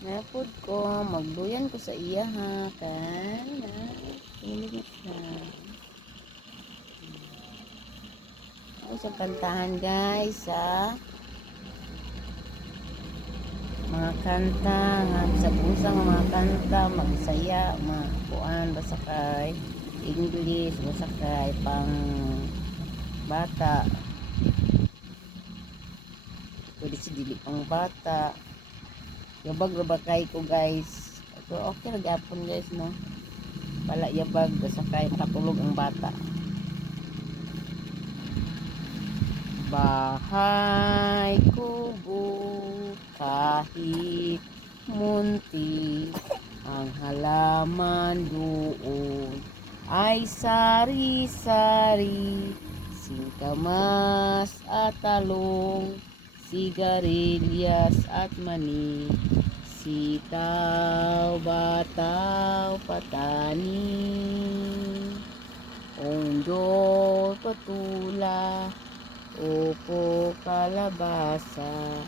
Napod ko, magduyan ko sa iya ha. Kaya, inigit na. Ako sa kantahan guys sa mga kanta, sa busang mga kanta, magsaya, makuan, basta kay English, basta kay pang bata. Pwede si dili pang bata. Yabag kay ko guys. Pero okay nag-apon guys no. Pala yabag basta kay makatulog ang bata. Bahay kubo kahit munti ang halaman doon ay sari-sari, singkamas at talong, sigarilyas at mani, sitaw, bataw, patani, unggoy, patula, upo, kalabasa,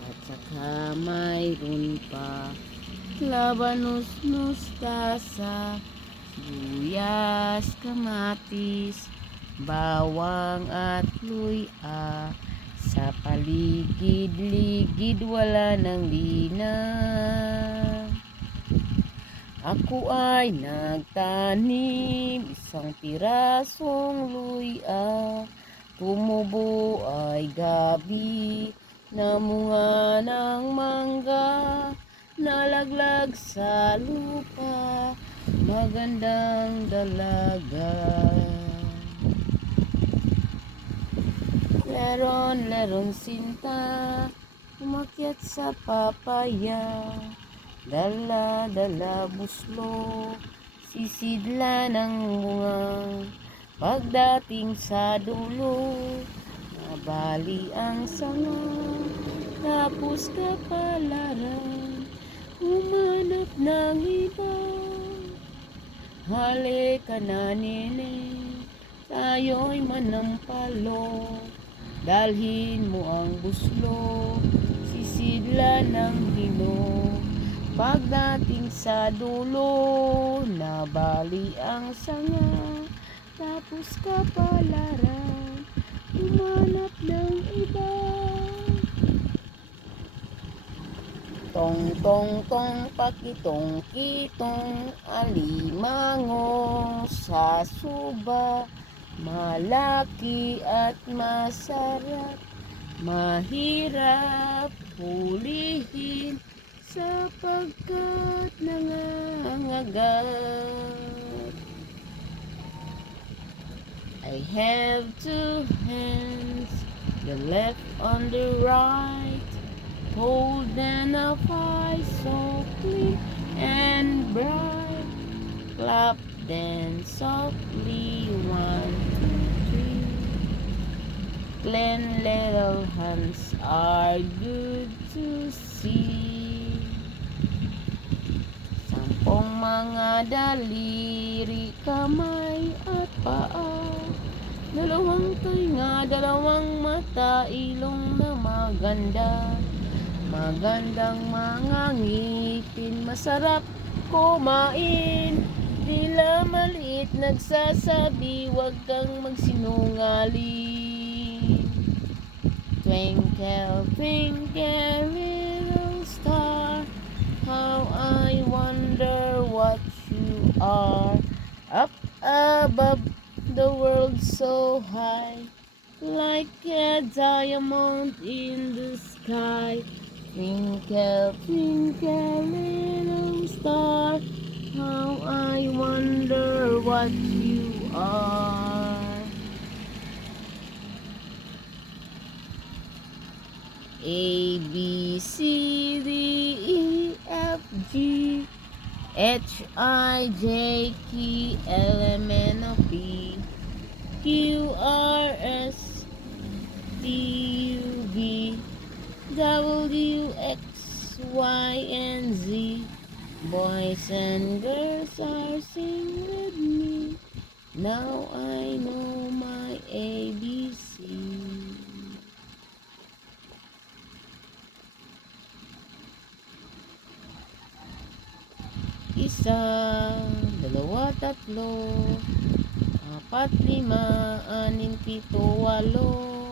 at saka mayroon pa labanos, mustasa, sibuyas, kamatis, bawang at luya. Sa paligid-ligid wala ng linaw. Ako ay nagtanim isang pirasong luya. Tumubo ay gabi, namunga ng mangga, nalaglag sa lupa, magandang dalaga. Leron sinta, umakyat sa papaya, dala buslo, sisidla ng bunga. Pagdating sa dulo, nabali ang sanga, tapos kapalaran, humanap ng iba. Halika na nene, tayo'y manampalo, dalhin mo ang buslo, sisidla ng hinog. Pagdating sa dulo, nabali ang sanga, tapos kapalaran, humanap ng iba. Tong tong tong pakitong kitong alimango sa suba, malaki at masarap, mahirap hulihin sapagkat nangangagat. I have two hands, the left on the right, hold and a fire so clean and bright, clap then softly, 1, 2, 3. Clean little hands are good to see. Sampung mga daliri, kamay at paa, dalawang tainga, dalawang mata, ilong na maganda, magandang mga ngipin, masarap kumain, tila maliit nagsasabi, wag kang magsinungaling. Twinkle, twinkle, little star, how I wonder what you are, up above the world so high, like a diamond in the sky. Twinkle, twinkle, little star, how I wonder what you are. A, B, C, D, E, F, G, H, I, J, K, L, M, N, O, P, Q, R, S, T, U, V, W, X, Y, and Z. Boys and girls are singing with me. Now I know my ABC. Isa, dalawa, tatlo, apat, lima, anim, pito, walo,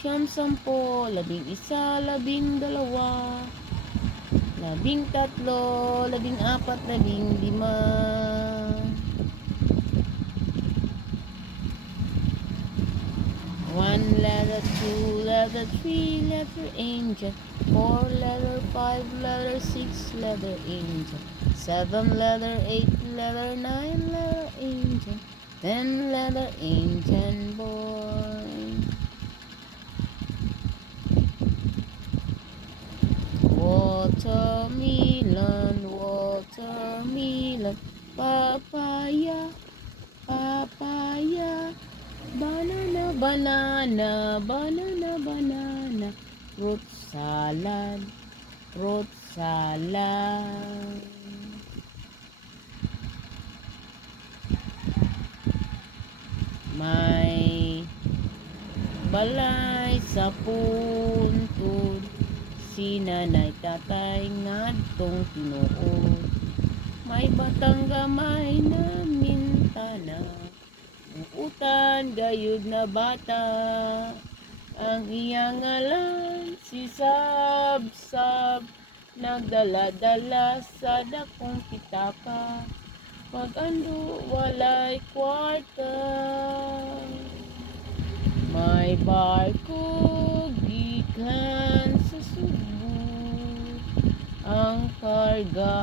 siyam, sampo, labing isa, labing dalawa, labing tatlo, labing apat, labing lima. One letter, two letter, three letter angel, four letter, five letter, six letter angel, seven letter, eight letter, nine letter angel, 10 letter angel boy. Watermelon, watermelon, papaya, papaya, banana, banana, banana, banana, fruit salad, fruit salad. May balay sa puntod, si nanay tatay ngadtong tinuod. May batang gamay na mintana, utan gayud na bata, ang iyang ngalan si Sab-Sab, nagdala-dala sa dakong pitaka, pag-ando walay kwarta. May barko gikan sa Subo, ang karga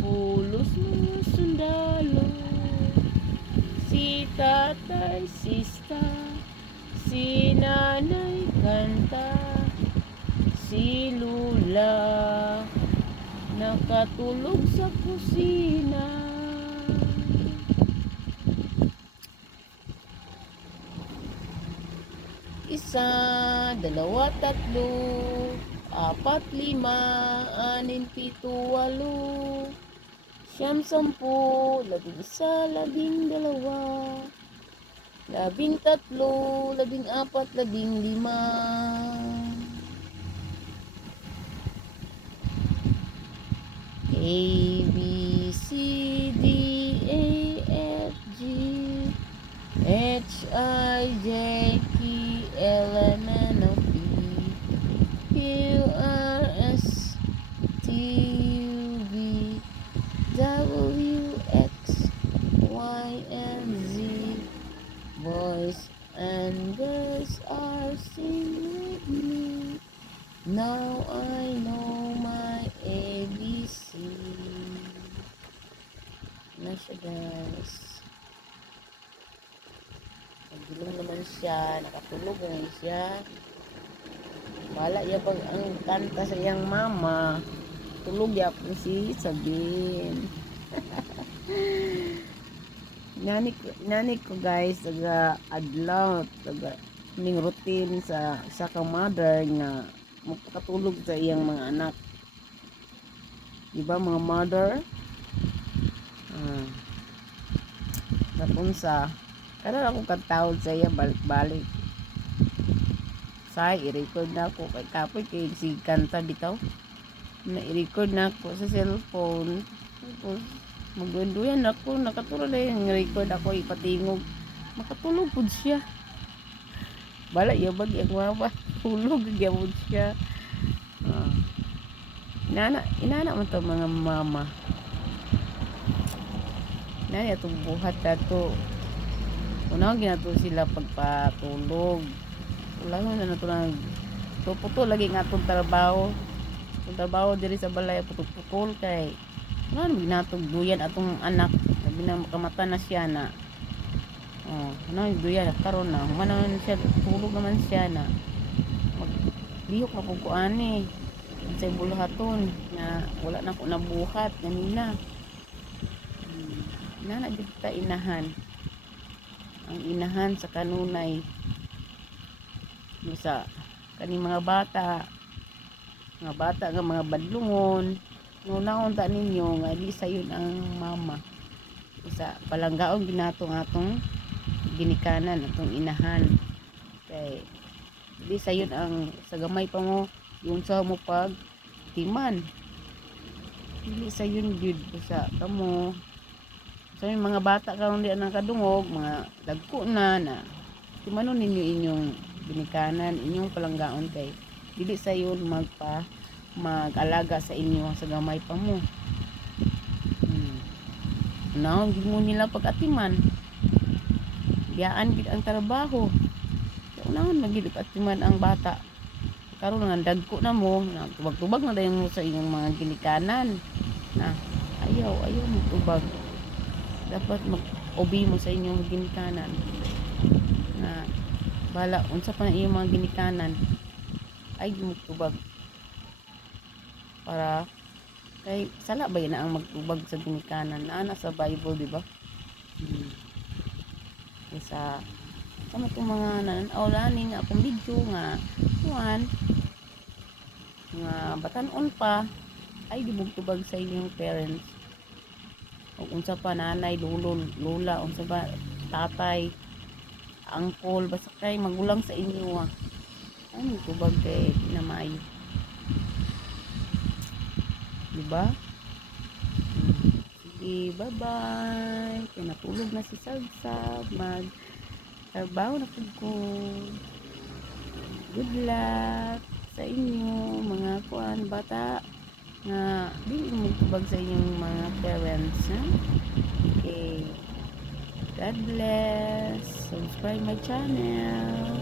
pulos mga sundalo, si tatay sista, si nanay kanta, si lula nakatulog sa kusina. Isa, dalawa, tatlo, apat, lima, anim, pito, walo, siyam, sampu, labing isa, labing dalawa, labing tatlo, labing apat, labing lima. A, B, C, D, A, F, G, H, I, J, K, L, M, N, O, P, Q, R, S, T, U, V, W, X, Y, and Z. Boys and girls are singing with me. Now I know my ABC. Na siya, guys. Nagilong naman siya, nakatulog na siya. Wala ya pag ang kanta sa iyang mama. Tulog ya po si Sabine. Nani ko guys, taga adlaw, taga ning routine sa ka mother nga magpakatulog sa iyang mga anak. Diba mga mother? Napunsa. Kada ako katawad sa iya balik-balik. Say, i-record na ako. Kay kapoy kay si kanta bitaw. Na-i-record na ako sa cellphone. Tapos, magduyan ako. Nakatulog na yung record ako. Ipatingog. Makatulog po siya. Bala, yabag yung mama. Tulog yung siya. Inana mo to mga mama. Inana itong buhat na to. Unang ginato sila pagpatulog. Wala na nato lang. Puto lagi nga itong trabaho. Itong trabaho diri sa balay putol kay ano ginatog duyan atong anak. Sabi na makamata na siya na. Ano duyan karon na. Humanon siya tulog naman siya na. Maglihok na pug kuani. Sa buluhaton na wala na ko nabuhat kanina. Nana dito ta inahan. Ang inahan sa kanunay sa kaning mga bata nga mga badlungon nunahon ta ninyo nga di sayon ang mama isa palanggaon ginatong atong ginikanan atong inahan kay di sayon ang sa gamay pa mo yung sa mo pag timan dili sa yun gyud sa kamo. So yung mga bata karon di nang kadungog, mga dagko na timanon ninyo inyong ginikanan, inyong palanggaon kay dili sa yun mag-alaga sa inyo sa gamay pa mo. Unahon gid mo nila pag-atiman. Biyaan gid ang trabaho. Unahon magid atiman ang bata. Karon nga dagko na mo, tubag-tubag na dayon mo sa inyong mga ginikanan. Na ayaw mo tubag. Dapat mag-obi mo sa inyong ginikanan. Na bala unsa pa na iyong mga ginikanan ay mo tubag. Para kay sala ba yun na ang magtubag sa ginikanan na sa Bible, di ba? Sa sama itong mga nananaw lani nga akong video nga kuan nga batanon pa ay di magtubag sa inyong parents o unsa pa nanay, lolo, lola, unsa ba tatay, angkol, basta kay magulang sa inyo ay magtubag kay na maayo, di ba? Sige, bye bye. Kaya natulog na si Sagsag. Trabaho na po ko. Good luck sa inyo mga kuan bata nga dili mo tubag sa inyong mga parents, ha? Okay. God bless. Subscribe my channel.